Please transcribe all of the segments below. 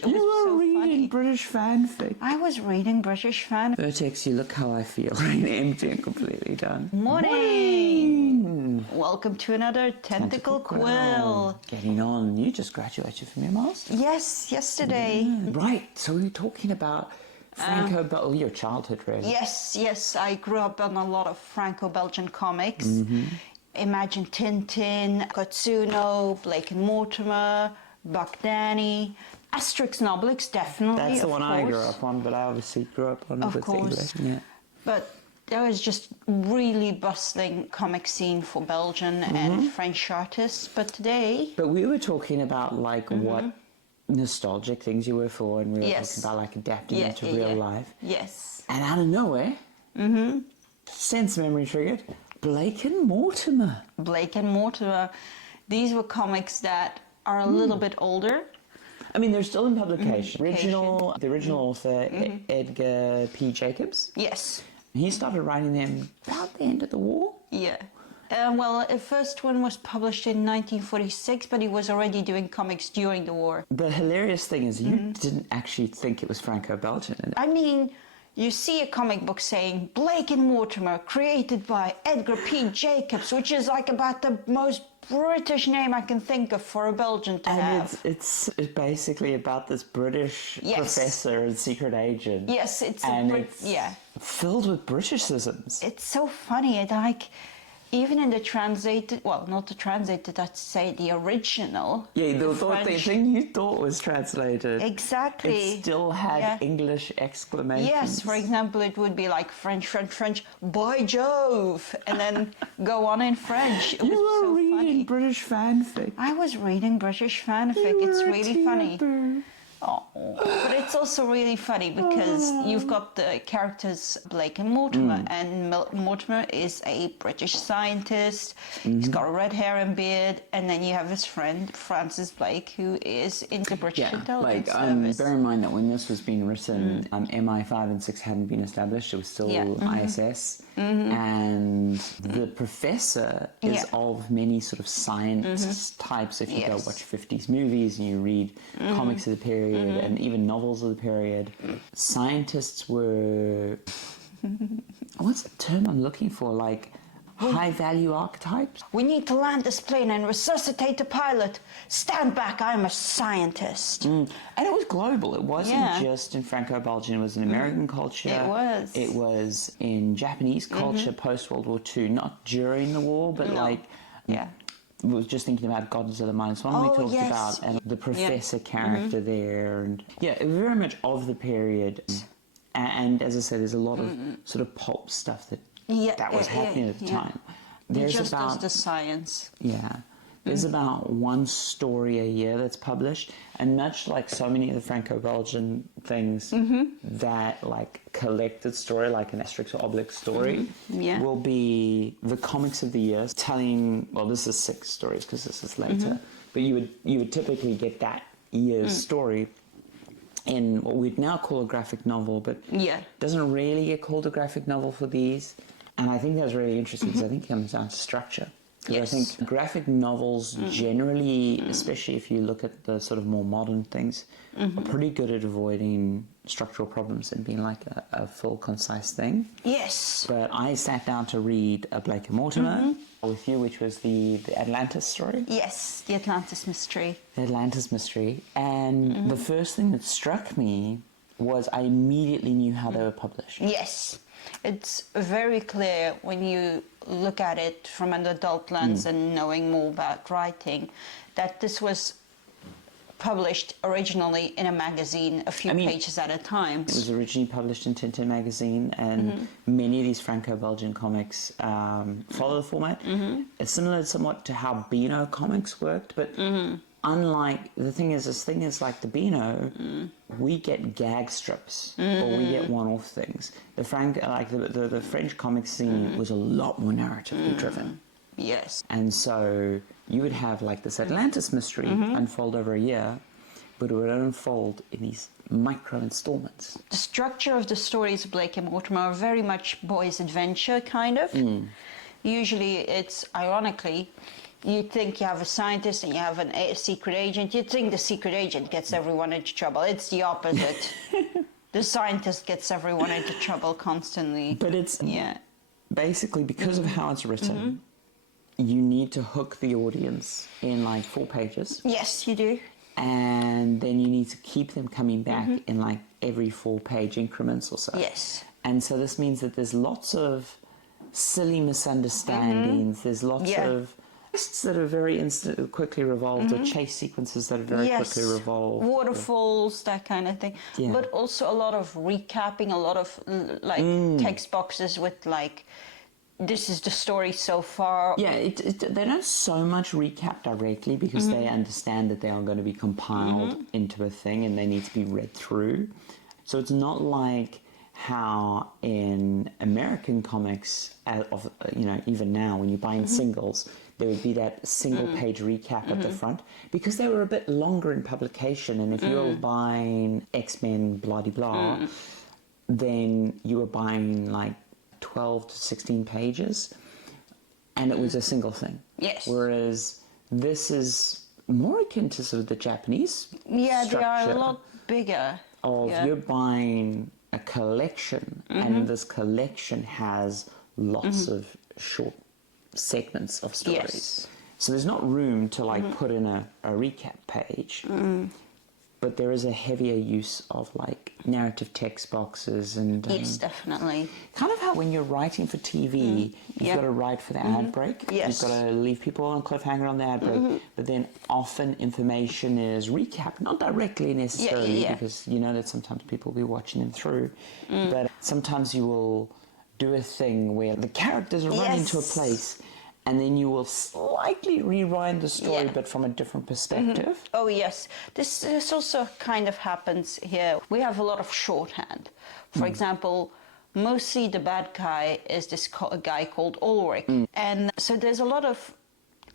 British. It You was were so reading funny. British fanfic. I was reading British fanfic. Vertex, you look how I feel. Empty and completely done. Morning. Welcome to another Tentacle Quill. Getting on. You just graduated from your master's. Yes, yesterday. Yeah. Right, so we were talking about Franco-Belgian, your childhood really. Yes, I grew up on a lot of Franco-Belgian comics. Imagine Tintin, Katsuno, Blake and Mortimer, Buck Danny, Asterix and Obelix, definitely. That's the one I grew course. up on, but I obviously grew up on Of with course. English. Yeah. But there was just really bustling comic scene for Belgian and French artists. But today... But we were talking about like what nostalgic things you were for, and we were talking about like adapting into real life. Yes. And out of nowhere, sense memory triggered, Blake and Mortimer. Blake and Mortimer. These were comics that are a little bit older. I mean, they're still in publication. The original author, Edgar P. Jacobs. Yes. He started writing them about the end of the war. Yeah. Well, the first one was published in 1946, but he was already doing comics during the war. The hilarious thing is you didn't actually think it was Franco-Belgian. I mean, you see a comic book saying Blake and Mortimer, created by Edgar P. Jacobs, which is like about the most British name I can think of for a Belgian to have. And it's basically about this British professor and secret agent. Yes, it's filled with Britishisms. It's so funny. It like, even in the translated, well, not the translated, I'd say the original. Yeah, the thing you thought was translated. Exactly. It still had English exclamations. Yes, for example, it would be like French, by Jove, and then go on in French. It was were so reading funny. British fanfic. I was reading British fanfic. It's really funny. Oh, but it's also really funny because you've got the characters Blake and Mortimer, and Mortimer is a British scientist. He's got red hair and beard, and then you have his friend Francis Blake, who is in the British intelligence service. Bear in mind that when this was being written, MI5 and 6 hadn't been established. It was still ISS, and the professor is of many sort of science types. If you go watch 50s movies and you read comics of the period, and even novels of the period, scientists were, what's the term I'm looking for, like high-value archetypes? We need to land this plane and resuscitate the pilot. Stand back, I'm a scientist. And it was global. It wasn't just in Franco-Belgian. It was in American culture. It was. It was in Japanese culture post-World War II, not during the war, but I was just thinking about Godzilla Minus One we talked about, and the professor character there, and it was very much of the period. And as I said, there's a lot of sort of pulp stuff that was happening at the time. There's just does the science. There's about one story a year that's published, and much like so many of the Franco-Belgian things, that like collected story, like an Asterix or Obelix story, will be the comics of the year telling. Well, this is 6 stories because this is later, but you would typically get that year's story in what we'd now call a graphic novel, but doesn't really get called a graphic novel for these. And I think that's really interesting because I think it comes down to structure. I think graphic novels generally, especially if you look at the sort of more modern things, are pretty good at avoiding structural problems and being like a full, concise thing. Yes. But I sat down to read a Blake and Mortimer with you, which was the Atlantis story. Yes, the Atlantis mystery. The Atlantis mystery. And the first thing that struck me was I immediately knew how they were published. Yes. It's very clear when you look at it from an adult lens and knowing more about writing that this was published originally in a magazine a few pages at a time. It was originally published in Tintin magazine, and many of these Franco-Belgian comics follow the format. It's similar somewhat to how Beano comics worked, but unlike, the thing is like the Beano, we get gag strips or we get one-off things. The French comic scene was a lot more narratively driven. Yes. And so you would have like this Atlantis mystery unfold over a year, but it would unfold in these micro installments. The structure of the stories of Blake and Mortimer are very much boys' adventure, kind of. Usually it's, ironically, you think you have a scientist and you have a secret agent. You think the secret agent gets everyone into trouble. It's the opposite. The scientist gets everyone into trouble constantly. But it's yeah. basically because of how it's written, you need to hook the audience in like 4 pages. Yes, you do. And then you need to keep them coming back in like every 4-page increments or so. Yes. And so this means that there's lots of silly misunderstandings. There's lots of twists that are very quickly revolved, or chase sequences that are very quickly revolved. Waterfalls, that kind of thing. Yeah. But also a lot of recapping, a lot of like text boxes with like, this is the story so far. Yeah, they don't so much recap directly because they understand that they are going to be compiled into a thing and they need to be read through. So it's not like how in American comics, even now when you're buying singles, there would be that single-page recap at the front because they were a bit longer in publication. And if you were buying X-Men blah-de-blah, then you were buying like 12 to 16 pages, and it was a single thing. Yes. Whereas this is more akin to sort of the Japanese structure. They are a lot bigger. You're buying a collection, and this collection has lots of short segments of stories. Yes. So there's not room to like put in a recap page. But there is a heavier use of like narrative text boxes and Yes, definitely. kind of how when you're writing for TV, you've got to write for the ad break. Yes. You've got to leave people on cliffhanger on the ad break. But then often information is recapped, not directly necessarily, because you know that sometimes people will be watching them through. But sometimes you will do a thing where the characters are running to a place, and then you will slightly rewind the story, but from a different perspective. Oh, yes. This also kind of happens here. We have a lot of shorthand. For example, mostly the bad guy is this guy called Ulrich. And so there's a lot of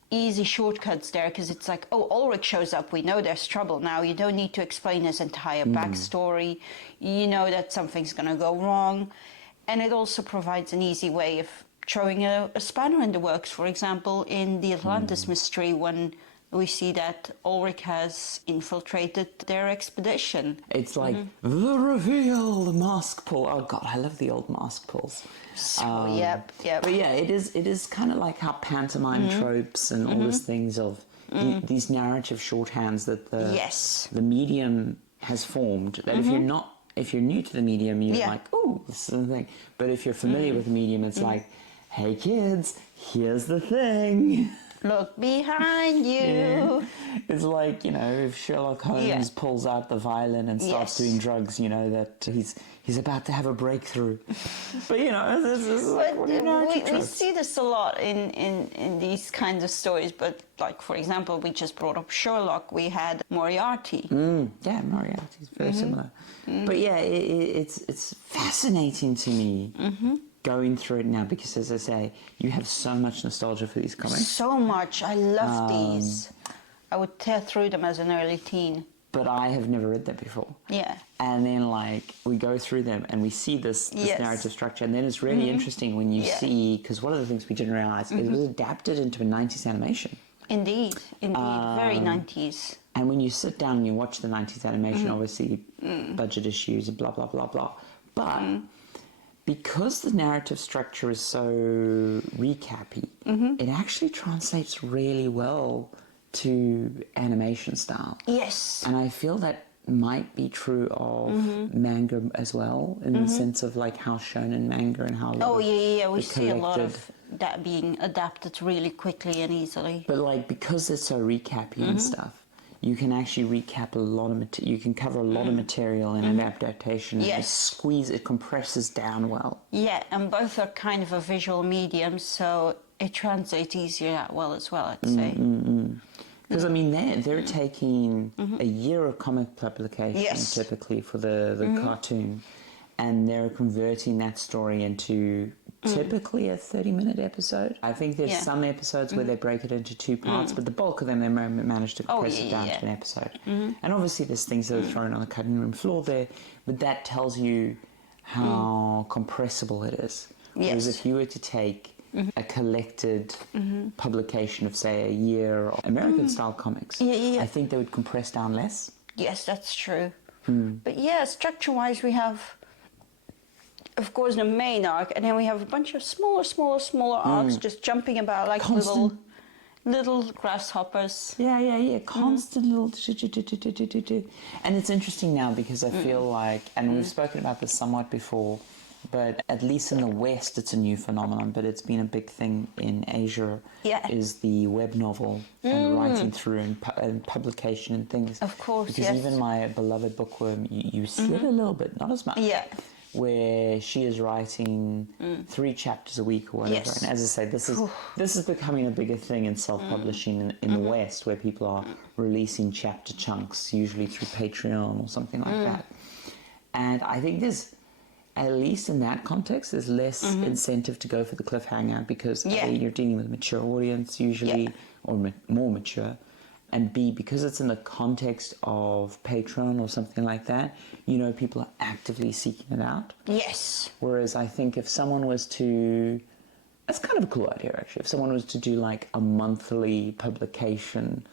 easy shortcuts there because it's like, oh, Ulrich shows up. We know there's trouble now. You don't need to explain his entire backstory. You know that something's going to go wrong. And it also provides an easy way of throwing a spanner in the works. For example, in the Atlantis mystery, when we see that Ulrich has infiltrated their expedition. It's like, the reveal, the mask pull. Oh, God, I love the old mask pulls. So, yep. But yeah, it is kind of like how pantomime tropes and all these things of these narrative shorthands that the medium has formed, that if you're new to the medium, you're like, oh, this is the thing. But if you're familiar with the medium, it's like, hey kids, here's the thing. Look behind you. Yeah. It's like, if Sherlock Holmes pulls out the violin and starts doing drugs, that he's about to have a breakthrough. But, this is like, we see this a lot in these kinds of stories. But, like, for example, we just brought up Sherlock. We had Moriarty. Yeah, Moriarty is very similar. But, yeah, it's fascinating to me. Going through it now because, as I say, you have so much nostalgia for these comics. So much. I love these. I would tear through them as an early teen. But I have never read that before. Yeah. And then, we go through them and we see this narrative structure. And then it's really interesting when you see, because one of the things we didn't realize, it was adapted into a 90s animation. Indeed. Very 90s. And when you sit down and you watch the 90s animation, obviously budget issues and blah, blah, blah, blah. But because the narrative structure is so recappy, it actually translates really well to animation style. Yes. And I feel that might be true of manga as well, in the sense of how shonen manga and how we see a lot of that being adapted really quickly and easily. But because it's so recappy and stuff, you can actually recap a lot of you can cover a lot of material in an adaptation. Yes. It compresses down well. Yeah, and both are kind of a visual medium, so it translates easier that well as well, I'd say. Because they're taking a year of comic publication typically for the cartoon, and they're converting that story into typically a 30-minute episode. I think there's some episodes where they break it into 2 parts, but the bulk of them they manage to compress it down to an episode. And obviously there's things that are thrown on the cutting room floor there, but that tells you how compressible it is. Whereas if you were to take a collected publication of, say, a year of American-style comics, I think they would compress down less. Yes, that's true. But yeah, structure-wise, we have, of course, the main arc, and then we have a bunch of smaller arcs just jumping about like little grasshoppers. Yeah. Constant little... And it's interesting now because I feel like, and we've spoken about this somewhat before, but at least in the West it's a new phenomenon, but it's been a big thing in Asia, is the web novel and writing through and publication and things. Of course, because even my beloved bookworm, you see it a little bit, not as much. Yeah. Where she is writing 3 chapters a week or whatever. Yes. And as I say, this is becoming a bigger thing in self-publishing in the West, where people are releasing chapter chunks, usually through Patreon or something like that. And I think there's, at least in that context, there's less incentive to go for the cliffhanger because A, you're dealing with a mature audience usually, or more mature, and B, because it's in the context of Patreon or something like that, you know, people are actively seeking it out. Yes. Whereas I think if someone was to, that's kind of a cool idea actually, if someone was to do like a monthly publication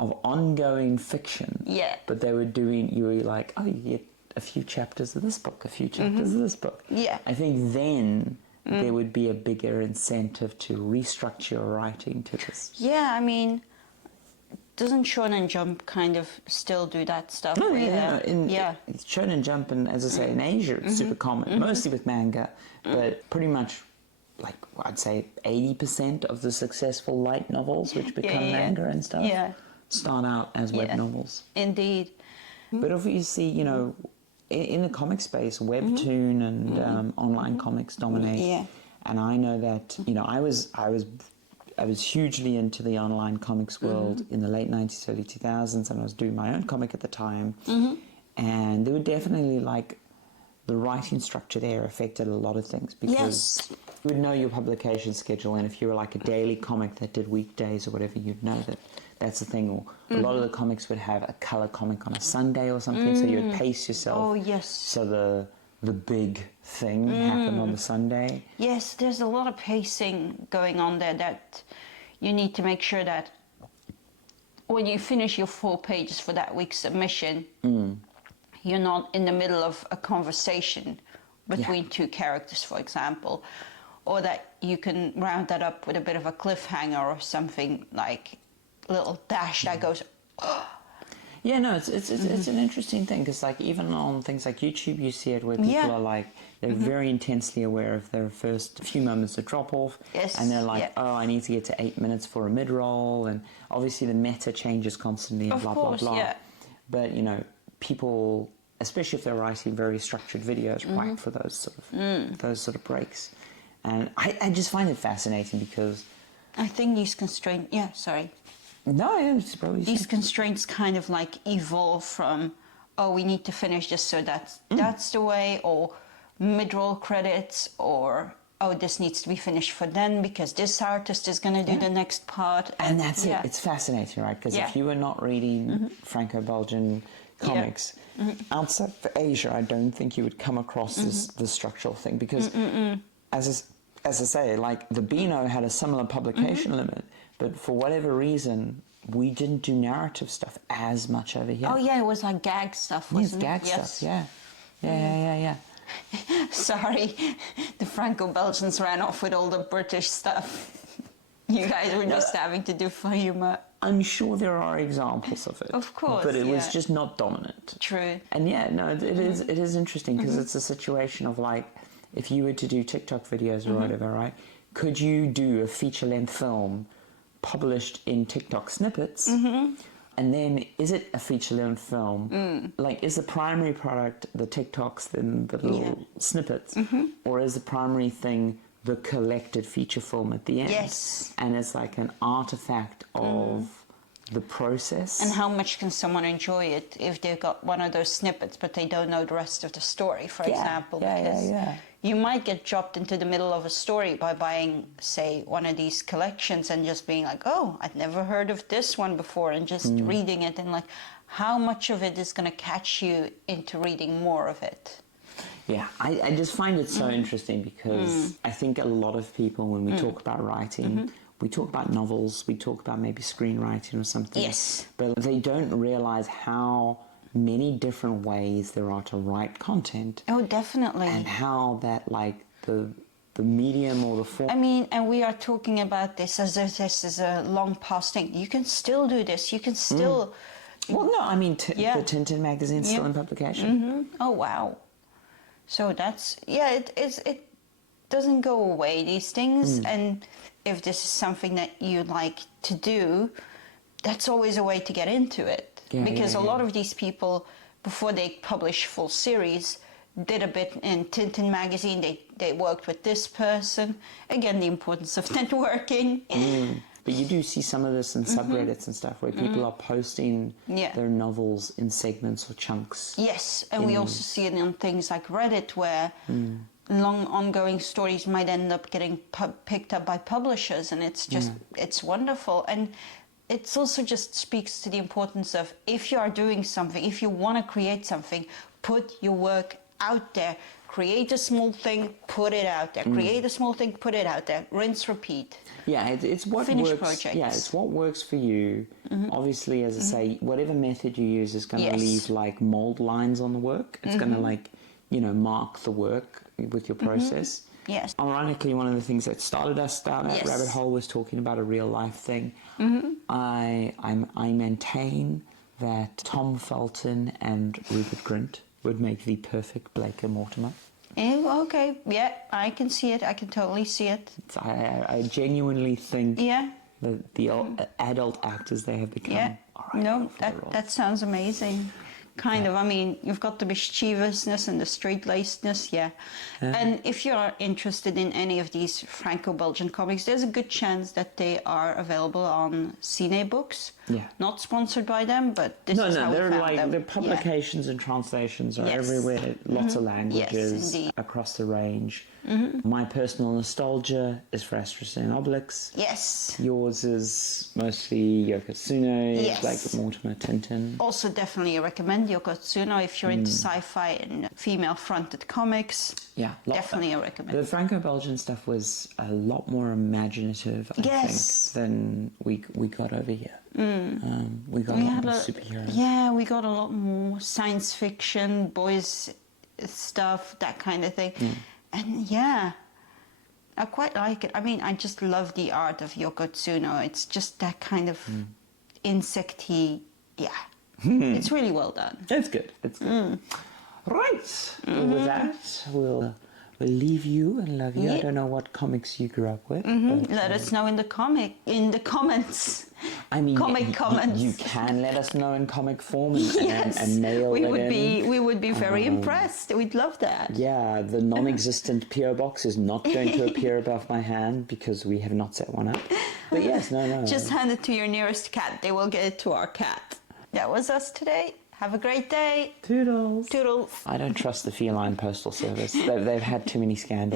of ongoing fiction, but they were doing, you were like, oh, you get a few chapters of this book, a few chapters of this book. Yeah. I think then there would be a bigger incentive to restructure your writing to this. Yeah, I mean, doesn't Shonen Jump kind of still do that stuff? No, Shonen Jump, and as I say, in Asia it's super common, mostly with manga, but pretty much, like, I'd say 80% of the successful light novels which become manga and stuff start out as web novels. Indeed. But obviously, you know, in the comic space, webtoon and online comics dominate. Yeah. And I know that, you know, I was hugely into the online comics world in the late 90s, early 2000s, and I was doing my own comic at the time. And there were definitely, like, the writing structure there affected a lot of things because you would know your publication schedule, and if you were like a daily comic that did weekdays or whatever, you'd know that that's the thing. Or a lot of the comics would have a color comic on a Sunday or something, so you would pace yourself. Oh, yes. So the big thing happened on the Sunday. Yes, there's a lot of pacing going on there that you need to make sure that when you finish your 4 pages for that week's submission, you're not in the middle of a conversation between 2 characters, for example, or that you can round that up with a bit of a cliffhanger or something, like a little dash that goes, Yeah, no, it's an interesting thing because, like, even on things like YouTube, you see it where people are like, they're very intensely aware of their first few moments of drop off, and they're like, oh, I need to get to 8 minutes for a mid roll, and obviously the meta changes constantly, and blah blah blah. But you know, people, especially if they're writing very structured videos, write for those sort of breaks, and I just find it fascinating because I think these constraints. Yeah, sorry. No, it's probably these constraints kind of like evolve from, oh, we need to finish this, so that's the way, or mid-roll credits, or oh, this needs to be finished for then because this artist is going to do the next part. And that's it. It's fascinating, right? Because if you were not reading Franco-Belgian comics outside of Asia, I don't think you would come across this structural thing because, as I say, like the Beano had a similar publication limit. But for whatever reason, we didn't do narrative stuff as much over here. Oh, yeah, it was like gag stuff, wasn't it? Gag stuff, yeah. Sorry, the Franco-Belgians ran off with all the British stuff. You guys were just having to do for humor. I'm sure there are examples of it. Of course, but it was just not dominant. True. And it is interesting because it's a situation of, like, if you were to do TikTok videos or whatever, right? Could you do a feature-length film published in TikTok snippets, and then is it a feature-length film? Like, is the primary product the TikToks, then the little snippets, or is the primary thing the collected feature film at the end? Yes. And it's like an artifact of the process. And how much can someone enjoy it if they've got one of those snippets but they don't know the rest of the story, for example? Because you might get dropped into the middle of a story by buying, say, one of these collections and just being like, oh, I'd never heard of this one before, and just reading it, and like, how much of it is going to catch you into reading more of it? Yeah, I just find it so interesting because I think a lot of people, when we talk about writing, we talk about novels, we talk about maybe screenwriting or something. Yes. But they don't realize how many different ways there are to write content. Oh, definitely. And how that, like, the medium or the form... I mean, and we are talking about this as if this is a long past thing. You can still do this. You can still... Well, no, I mean, the Tintin magazine's still in publication. Oh, wow. So that's... Yeah, it doesn't go away, these things. And if this is something that you like to do, that's always a way to get into it. Because a lot of these people, before they publish full series, did a bit in Tintin magazine. They worked with this person. Again, the importance of networking. But you do see some of this in subreddits and stuff where people are posting their novels in segments or chunks. Yes, and we also see it on things like Reddit where long ongoing stories might end up getting picked up by publishers, and it's just, it's wonderful. And it also just speaks to the importance of, if you are doing something, if you want to create something, put your work out there. Create a small thing, put it out there. Create a small thing, put it out there. Rinse, repeat. Yeah, it's what Finish works. projects. Yeah, it's what works for you. Obviously, as I say, whatever method you use is going to leave like mold lines on the work. It's going to like, you know, mark the work with your process. Yes. Ironically, one of the things that started us down that rabbit hole was talking about a real life thing. I maintain that Tom Felton and Rupert Grint would make the perfect Blake and Mortimer. Okay, yeah, I can see it. I can totally see it. I genuinely think that the adult actors they have become. No, that sounds amazing. Kind of. I mean, you've got the mischievousness and the straight-lacedness, And if you're interested in any of these Franco-Belgian comics, there's a good chance that they are available on Cine Books. Yeah. Not sponsored by them, but this is how we found them. The publications and translations are everywhere. Lots of languages across the range. My personal nostalgia is for Asterix and Obelix. Yes. Yours is mostly Yokozuna, Blake Mortimer, Tintin. Also definitely recommend Yokozuna if you're into sci-fi and female-fronted comics. Yeah, definitely I recommend. The Franco-Belgian stuff was a lot more imaginative, I think, than we got over here. We got a lot more superheroes. Yeah, we got a lot more science fiction, boys stuff, that kind of thing. And I quite like it. I mean, I just love the art of Yokozuna. It's just that kind of insecty, it's really well done. It's good. It's good. Right. Well, with that, we'll leave you and love you. I don't know what comics you grew up with. Let us know in the comments. I mean, comments. You can let us know in comic form and mail we would be very impressed. We'd love that. Yeah, the non-existent PO box is not going to appear above my hand because we have not set one up. But yes, no. Just hand it to your nearest cat. They will get it to our cat. That was us today. Have a great day. Toodles. Toodles. I don't trust the feline postal service. They've had too many scandals.